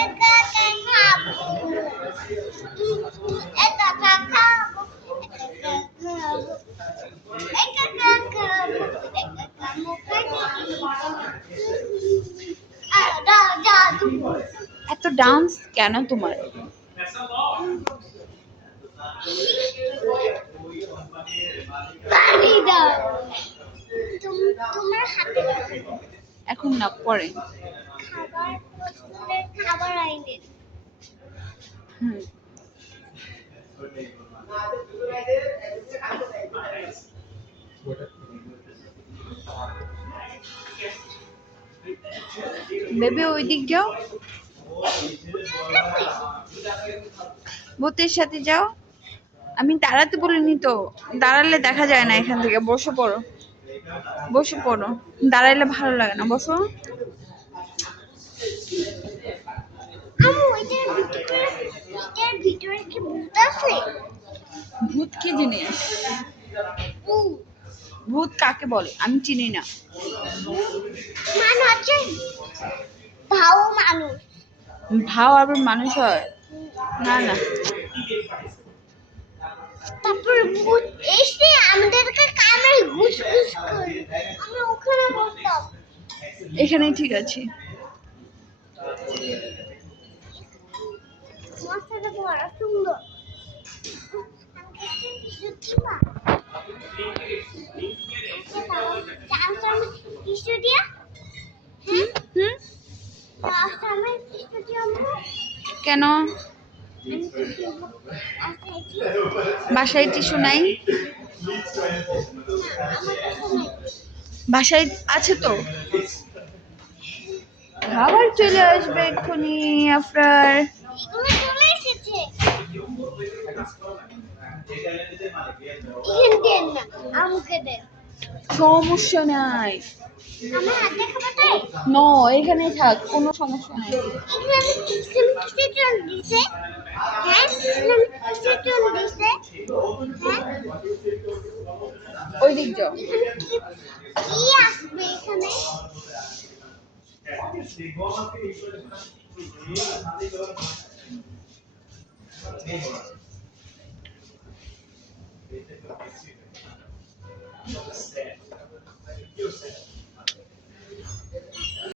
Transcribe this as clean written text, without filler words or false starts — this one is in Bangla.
একা একা খাবো, একা একা খাবো, একা একা খাবো, একা একা খাবো, একা একা মুখে জাদু। এত ডান্স কেন তোমার? পানি দাও। তোমার হাতে এখন না, পরে। খাবার প্রস্তুতের খাবার আইনে। হুম। বেবি ওই দিক যাও, ভূতের সাথে যাও। আমি দাঁড়াতে বলিনি তো, দাঁড়ালে দেখা যায় না এখান থেকে। বসে পড়ো, বসে পড়ো, দাঁড়াইলে ভালো লাগে না, বসো। আম্মু এটার ভিতরে কি ভূত আছে? ভূত কি জিনিস? ভূত ভূত কাকে বলে আমি চিনি না। মানুষ আছে, ভাও মানুষ। ভাও আবার মানুষ হয়? না না। তারপর ভূত এসে আমাদেরকে কামড়ে ঘুষ ঘুষ করে। আমরা ওখানে বসতাম। এখানেই ঠিক আছে। মশাটা বড় সুন্দর। কিছু দিয়া হুম হুম। কেন বাসায় টিস্যু নাই? বাসায় আছে তো। খাবার চলে আসবে এক্ষুনি আপনার। সমস্যা নাই, ন এখানে থাক, কোনো সমস্যা নাই। ওই দিক যাও। কি আসবে এখানে?